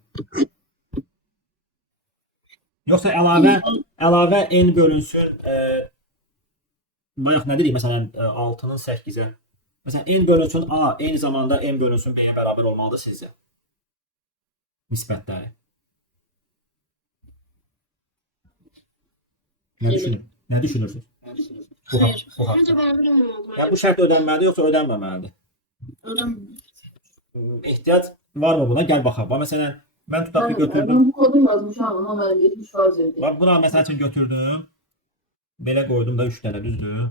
Yoxsa əlavə n bölünsün bayaq nə dedik məsələn 6-nın 8-ə. Məsələn n bölünsün A eyni zamanda n bölünsün B-yə bərabər olmalıdır sizcə? Nisbətləri. Nə düşünürsünüz? Hayır. Bu haqda. Bence beraber olmalı. Yəni bu şərt ödənməlidir yoxsa ödənməməlidir? Adam Ehtiyac varmı buna? Gəl baxaq. Bax məsələn mən tutaq ki götürdüm. Ben bu kodu yazmışam ama ben 70% verdim. Bax buna məsəl üçün götürdüm. Belə qoydum da 3 dənə düzdür?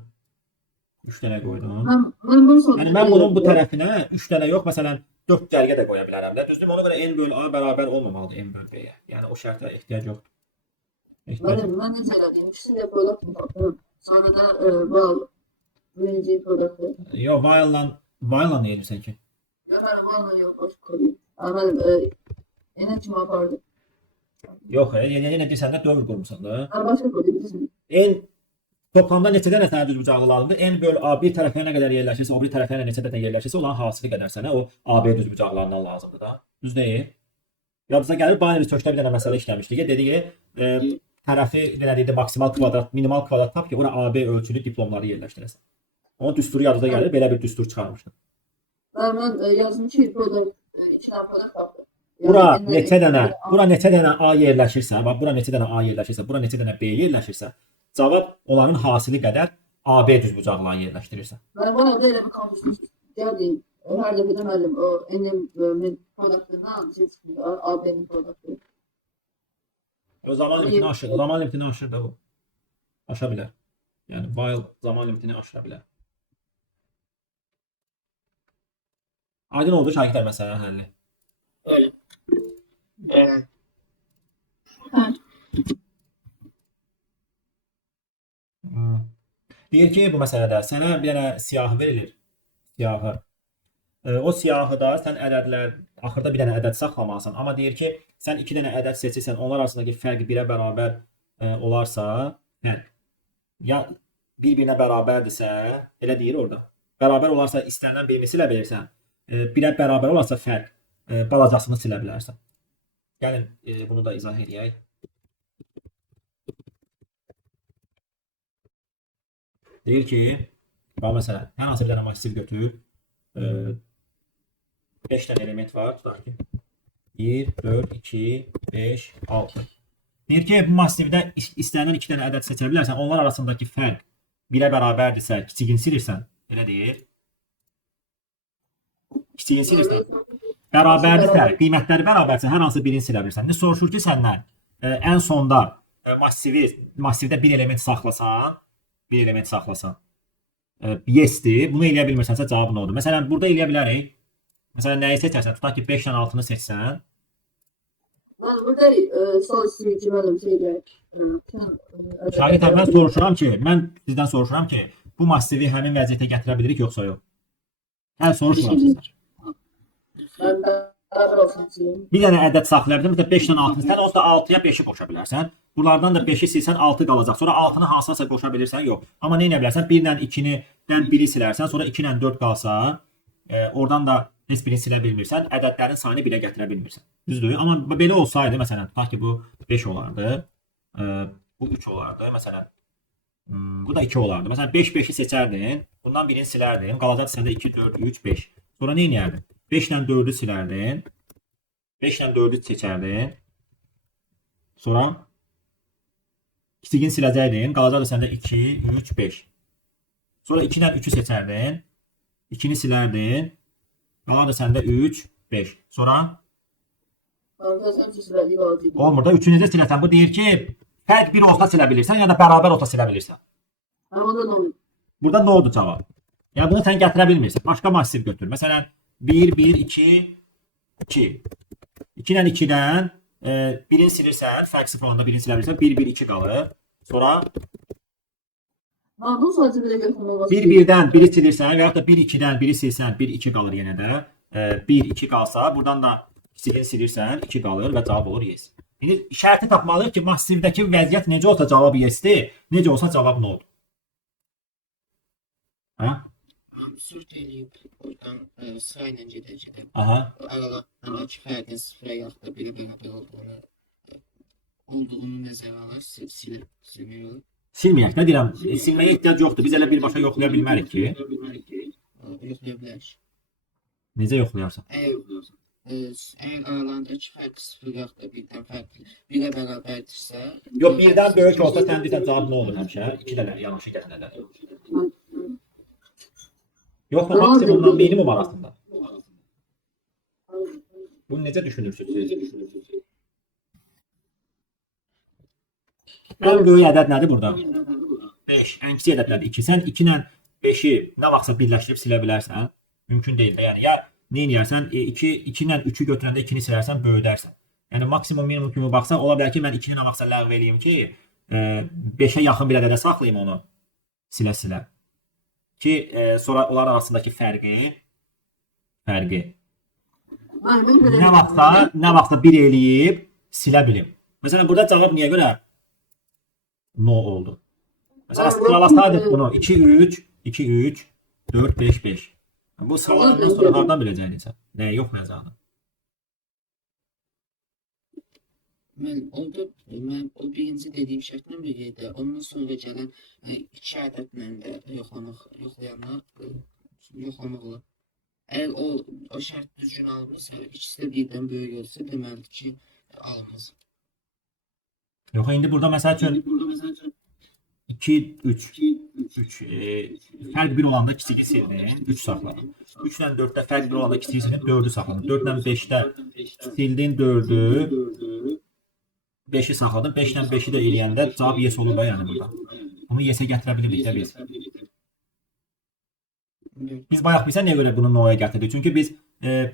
3 dənə qoydum. Ben bunu sorduğum. Yəni mən bunun bu tərəfinə 3 dənə yox, məsələn 4 cərgə də qoya bilərəm də. Düzdür? Ona görə n bölü A bərabər olmamalıdır n bölü B-yə. Yəni o şərtə ehtiyac yoxdur. Ehtiyac. Ben necə elədim? İkisi də product tapdım. Sonra da bal birinci product. Yox, while-la nə edirsən ki? Ya ben balla yok başka kodu. Ama en kim yapardı? Yox, yenə deyirsən də dövr qurmusan da. Ben başka kodu bilirsin. N toplamda neçə dənə sənə düzbucaqlı lazımdır? N bölü A bir tərəfinə nə qədər yerləşirsə, o bir tərəfinə neçə dənə yerləşirsə, olan hasili qədər sənə o AB düzbucaqlarından lazımdır da. Düz deyil? Yadınıza gəlir, binary search-də bir dənə məsələ işləmişdik. Dedik tərəfi denədikdə maksimal kvadrat, minimal kvadrat tap ki, ora AB ölçülü diplomları yerləşdirəsən. Onun düsturu yadınıza gəlir, belə bir düstur çıxarmışdım. Ben yazdım ki product, iki tane product tapdım. Bura neçə dənə A yerləşirsə, bax bura neçə dənə A yerləşirsə, bura neçə dənə B yerləşirsə, cavab onların hasili qədər AB düzbucaqlarını yerləşdirirsən. Ben bana da öyle bir konuşmuş geldim. Her de bilemedim. O enim bölümün product'ından şey çıkıyor. AB'nin product'ı. O zaman limitini aşır. Zaman limitini aşır da o. Aşa bilər. Yəni while zaman limitini aşıra bilər. Aydın oldu şagirdlər məsələnin həlli. Öyle. Deyir ki, bu məsələdə sənə bir dənə siyahı verilir. Siyahı. O siyahıda sən ədədlər, axırda bir dənə ədəd saxlamalısan. Amma deyir ki, sən 2 dənə ədəd seçirsən, onlar arasındakı fərq 1-ə bərabər olarsa, ya bir-birinə bərabərdirsə, elə deyir orada. Bərabər olarsa istənilən birini silə bilirsən. Birə bərabər olarsa fərq, balacasını silə bilərsən. Gəlin bunu da izah edək. Deyir ki, bax məsələn, hər hansı bir dənə massiv götür. 5 dənə element var, tutaq ki. 1, 4, 2, 5, 6. Deyir ki, bu massivdə istənilən 2 dənə ədəd seçə bilərsən. Onlar arasındakı fərq 1-ə bərabərdirsə, kiçigini silirsən. Elə deyir. Kiçigini silirsən. Bərabərdirsə, qiymətləri bərabərdirsə, hər hansı birini silə bilirsən. İndi soruşur ki, səndən ən sonda massivdə bir element saxlasan, yes-dir. Bunu eləyə bilmirsənsə cavabı nə olur? Məsələn, burada eləyə bilərik. Məsələn, nəyi seçərsən? Tutaq ki, 5 dənə 6-nı seçsən. Ben burada sol üstü mənim şeydə. Şahid mən sizdən soruşuram ki, bu massivi həmin vəziyyətə gətirə bilirik yoxsa yox? Həl soruşmuram sizdən. Ben beraber olsun istəyirəm. Bir dənə ədəd saxlaya bilirsən, məsələn 5 dənə 6-nı sən, onsuz da 6-ya 5-i qoşa bilərsən. Bunlardan da 5-i silsən 6 qalacaq. Sonra 6-nı hansısa qoşa bilirsən, yox. Amma nə edə bilərsən? 1 ilə 2-dən 1-i silərsən, sonra 2 ilə 4 qalsa, oradan da heç birini silə bilmirsən, ədədlərin sayını 1-ə gətirə bilmirsən. Düzdür? Amma belə olsaydı, məsələn, tutaq ki, bu 5 olardı, bu 3 olardı, məsələn, bu da 2 olardı. Məsələn, 5-5-i seçərdin, bundan birini silərdin, qalacaq səndə 2, 4, 3, 5. Sonra nə edərdin? 5 ilə 4-ü silərdin, 5 ilə 4-ü seçərdin, sonra kiçigini siləcəydin, qalacaq səndə 2, 3, 5. Sonra 2 ilə 3-ü seçərdin, 2-ni silərdin, qalacaq səndə 3, 5. Sonra Arkadaşlar çizgileri lazım. olmur da 3-ünü də siləsən. Bu deyir ki, fərq 1 olsa silə bilirsən, ya da bərabər olsa silə bilirsən. Ama da ne olur? Burada nə oldu cavab? Yəni bunu sən gətirə bilmirsən. Başqa massiv götür. Məsələn, 1, 1, 2, 2. 2 ilə 2-dən birini silirsən, fərq 0 olanda birini silə bilirsən, 1, 1, 2 qalır. Sonra Bu sadece bir de götürmez. 1, 1-dən biri silirsən və ya da 1, 2-dən biri silsən, 1, 2 qalır yenə də. 1, 2 qalsa, buradan da kiçigini silirsən, 2 qalır və cavab olur yes. İndi şərti tapmalıyıq ki, massivdəki vəziyyət necə olsa cavab yes-dir, necə olsa cavab nə olur? Hə? Sürt eləyib oradan sırayla gedə-gedə. Aha. Aralarındakı fərqin sıfıra yaxud da biri bərabər olduğunu nəzərə alır, silmək olur. Silməyək də deyirəm, silməyə ehtiyac yoxdur. Biz elə birbaşa yoxlaya bilmərik ki. Yoxlaya bilərik. Necə yoxlayarsan? Əgər aralarındakı fərq sıfır yaxud da birdən fərqli, birə bərabərdirsə... Yox, birdən böyük olsa sən deyirsən cavab nə olur həmişə? 2 dənə yanaşı gələnələr. Yoxsa maksimumdan minimum arasında. Bunu necə düşünürsünüz? Ən böyük ədəd nədir burada? 5. Ən kiçik ədəd nədir? 2. Sən 2 ilə 5-i nə vaxtsa birləşdirib silə bilərsən. Mümkün deyil də. Yəni ya nə edərsən? 2 ilə 3-ü götürəndə 2-ni silərsən, böyüdərsən. Yəni maksimum minimum kimi baxsan, ola bilər ki, mən 2-ni nə vaxtsa ləğv eləyim ki, 5-ə yaxın bir ədədə saxlayım onu silə-silə. Ki sonra onlar arasındakı fərqi nə vaxtsa bir eləyib silə bilim. Məsələn, burada cavab niyə görə no oldu? Məsələn, sıralasaydıq bunu 2, 3, 2, 3, 4, 5, 5. Bu sıralardan sonra hardan biləcəkdin sən? Nəyə yoxlayacaqdın? Mən o birinci dediyim şərtlə birlikdə, ondan sonra gələn 2 ədədlə də yoxlamaqla. Əgər o şərt düzgün alınırsa, ikisi də birdən böyük olsa, deməlidir ki, alınmaz. Yox, indi burada məsəl üçün 2, 3. Fərq 1 olanda kiçigi sildin, 3 saxladın. 3 ilə 4-də fərq 1 olanda kiçigi sildin, 4-ü saxladın. 4 ilə 5-də sildin 4-ü, 5-i saxladın. 5 ilə 5-i də eləyəndə cavab yes olur da yəni burada. Bunu yes-ə gətirə bilirik də biz. Biz bayaq bilsə niyə görə bunu no-ya gətirdik? Çünki biz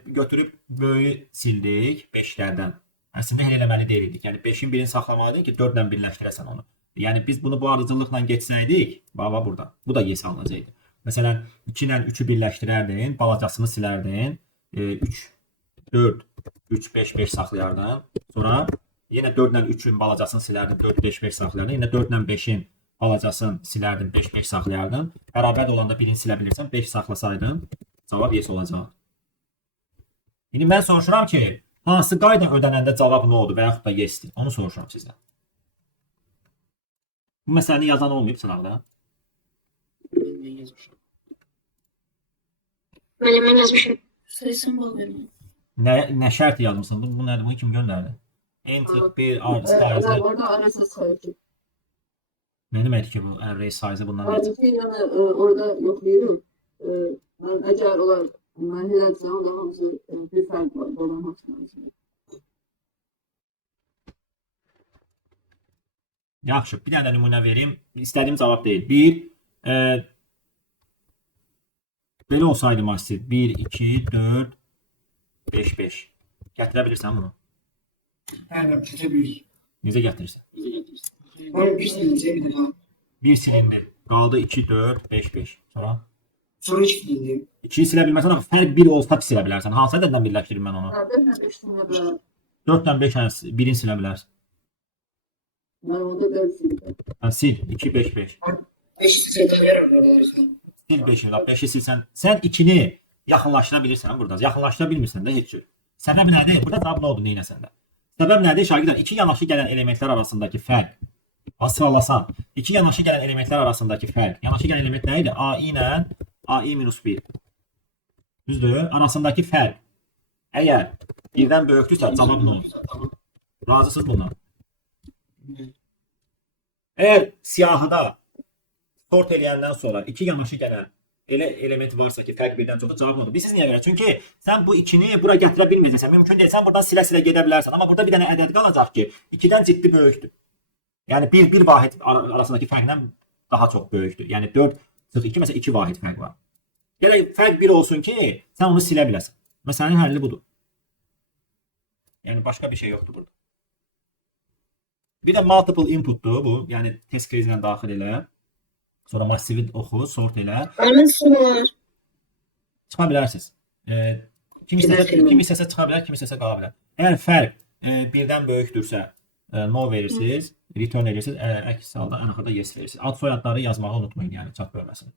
götürüb böyüyü sildik 5-lərdən. Əslində elə eləməli deyilik. Yəni 5-in birini saxlamalıydın ki 4 ilə birləşdirəsən onu. Yəni biz bunu bu ardıcıllıqla geçsəydik, baba burada. Bu da yes alınacaqdı. Məsələn, 2 ilə 3-ü birləşdirərdin, balacasını silərdin. 3, 4, 3, 5, 5 saxlayardın. Sonra yenə 4 ilə 3-ün balacasını silərdin, 4, 5, 5 saxlayardın. Yenə 4 ilə 5-in Balacasını silərdin, 5 saxlayardın. Bərabər olanda birini silə bilirsən, 5 saxlasaydın, cavab yes olacaq. İndi mən soruşuram ki, hansı qayda ödənəndə cavab nə oldu və yaxud da yesdir? Onu soruşuram sizdən. Bu məsələni yazan olmayıb sınavda. Ben yazmışım. Ben yazmışım. Sayısını bol vermem. Nə şərt yazmısan? Bu nədir? Bunu kim göndərdi? Enter 1 size. Orada arası sayıcı. Ne deməkdir ki bu array size bundan necə? Halbuki yani orada yoxlayırım. Ben eğer olar mən elədirəm, onda hamısı bir fərq var. Olan hamısının arasında. Yaxşı, bir dənə nümunə verim. İstədiyim cavab deyil. 1 belə olsaydı massiv 1 2 4 5 5. Gətirə bilirsən bunu? Evet, çekebiliriz. Necə gətirirsən? Onu bir silince bir daha. 1 silindi. Qaldı 2 4 5 5. Sonra Sonra hiç silindim. 2-yi silə bilməsən, amma fərq 1 olsa silə bilərsən. Hansı ədəddən birləşdirim mən onu? Ben de beştimle beraber. 4 dən 5 birini silə bilərsən. Ben orada dersim. Sil 2 5 5. 5 silindir arasında. Sil 5'i, 5'i silsən. Sən 2-ni yaxınlaşdıra bilirsən burada. Yaxınlaşdıra bilmirsən də heç cür. Səbəb nədir? Burada cavab nə oldu neynəsən də? Səbəb nədir? Şagirdlər, iki yanaşı gələn elementlər arasındakı fərq. Sıralasan. İki yanaşı gələn elementlər arasındakı fərq. Yanaşı gələn element nə idi? AI ilə AI-1. Düzdür? Arasındakı fərq. Əgər birdən böyükdürsə, cavab nə olur? Razısınız bundan? Əgər siyahıda sort eləyəndən sonra iki yanaşı gələn elə element varsa ki, fərq birdən çoxdur, cavab nədir? Bilirsiniz niyə görə? Çünki sən bu 2-ni bura gətirə bilməyəcəksən. Mümkün deyil. Sən buradan silə-silə gedə bilərsən. Amma burada bir dənə ədəd qalacaq ki, 2-dən ciddi böyükdür. Yəni bir vahid arasındakı fərqdən daha çox böyükdür. Yəni 4-2 məsələn 2 vahid fərq var. Gələk fərq 1 olsun ki, sən onu silə biləsən. Məsələnin həlli budur. Yəni başqa bir şey yoxdur burada. Bir də multiple inputdur bu. Yəni test krizinə daxil elə. Sonra massivi oxu, sort elə. Onun sonu var. Çıxa bilərsiniz. Kim istəsə çıxa bilər, kim istəsə qala bilər. Əgər fərq birdən böyükdürsə, no verirsiniz, return edirsiniz, əks halda ən axırda yes verirsiniz. Ad soyadları yazmağı unutmayın, yəni çat bölməsini.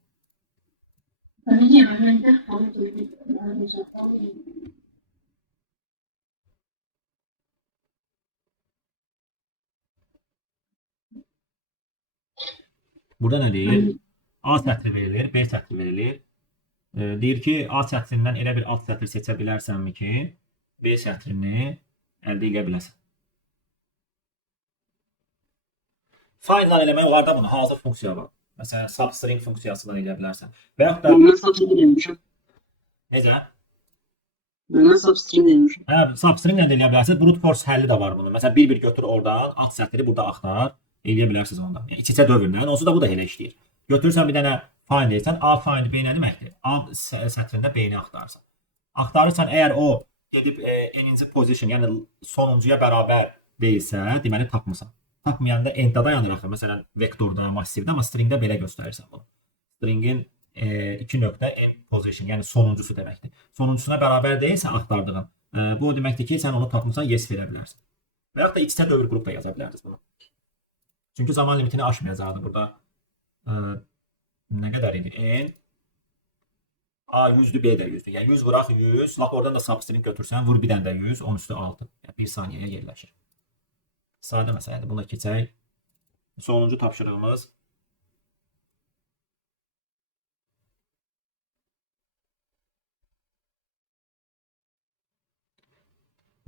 Burada nə deyir? A sətri verilir, B sətri verilir. Deyir ki, A sətrindən elə bir alt sətr seçə bilərsənmi ki, B sətrini əldə edə biləsən. Findlə eləmək olar da bunu, hazır funksiya var. Məsələn, substring funksiyasından edə bilərsən. Və yaxud da Ben substring demişim. necə? Ben substring demişim. Substring ilə də eləyə bilərsiniz. Brute force həlli də var bunun. Məsələn, bir götür oradan, alt sətri burada axtar, eləyə bilərsiniz onda. Yəni iç-içə dövrlə, onsuz da bu da elə işləyir. Götürürsən bir dənə find deyirsən, A find B nə deməkdir? A sətrində B-ni axtarırsan. Axtarırsan, əgər o gedib n-ci position, yəni sonuncuya bərabər deyilsə, deməli tapmısan. Tapmayanda enddə dayanır axı. Məsələn, vektorda, massivdə, amma stringdə belə göstərirsən bunu. Stringin 2 nöqtə n position, yəni sonuncusu deməkdir. Sonuncusuna bərabər deyilsə axtardığın, bu o deməkdir ki, sən onu tapmısan, yes verə bilərsən. Və yaxud da iç-içə dövr qrupda yaza bilərsiniz bunu. Çünki zaman limitini aşmayacaqdı burada. Nə qədər idi? N A 100'dür, B də 100'dür. Yəni 100 vuraq 100, lap oradan da substring götürsən, vur bir dənə də 100, 10 üstü 6. Yəni 1 saniyəyə yerləşir. Sadə məsələdir. Buna keçək. Sonuncu tapşırığımız.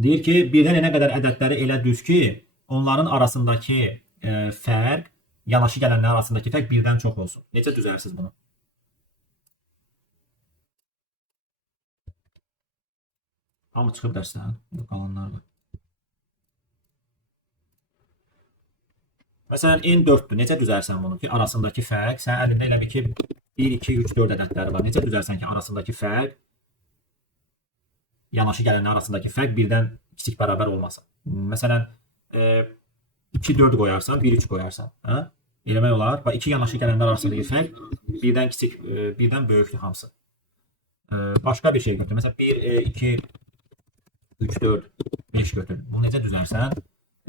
Deyir ki, birdən nə qədər ədədləri elə düz ki, onların arasındakı fərq, yanaşı gələnlər arasındakı fərq birdən çox olsun. Necə düzərsiniz bunu? Hamı çıxıb dərsdən, qalanlarla. Məsələn, n 4'dür. Necə düzərsən bunu ki, arasındakı fərq, sən əlində elə bir ki, 1, 2, 3, 4 ədədləri var. Necə düzərsən ki, arasındakı fərq, yanaşı gələnlər arasındakı fərq birdən kiçik bərabər olmasın. Məsələn, 2, 4 qoyarsan, 1, 3 qoyarsan. Eləmək olar. Və 2 yanaşı gələnlər arasındakı fərq birdən kiçik, birdən böyükdür hamısı. Başqa bir şey götür. Məsələn, 1, 2, 3, 4, 5 götür. Bunu necə düzərsən?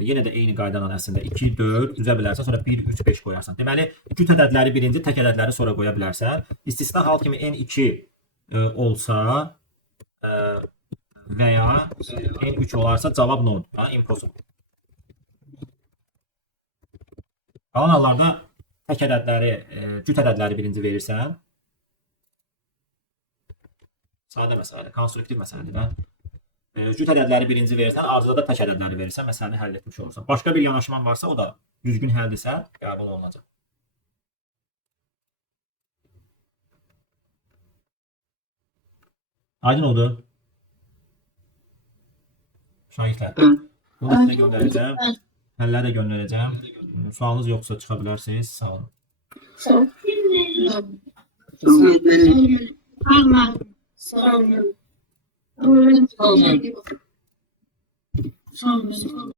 Yenə də eyni qaydadan əslində 2, 4 düzə bilərsən, sonra 1, 3, 5 qoyarsan. Deməli, cüt ədədləri birinci, tək ədədləri sonra qoya bilərsən. İstisna hal kimi n2 olsa və ya n3 olarsa cavab noldur? Ha, impossible. Qalan hallarda tək ədədləri, cüt ədədləri birinci verirsən. Sadə məsələdir, konstruktiv məsələdir də. Cüt ədədləri birinci verirsən, arzuda da tək ədədləri verirsən, məsələni həll etmiş olursan. Başqa bir yanaşman varsa, o da düzgün həldirsə, qəbul olunacaq. Aydın oldu? Şahidlər. Bunu da sizə göndərəcəm. Həlləri də göndərəcəm. Sualınız yoxsa çıxa bilərsiniz. Sağ olun. Sağ ol. Tamam, öğretmenim. Tamam. Sağ ol. Öğretmenim. Sağ ol. Sağ ol.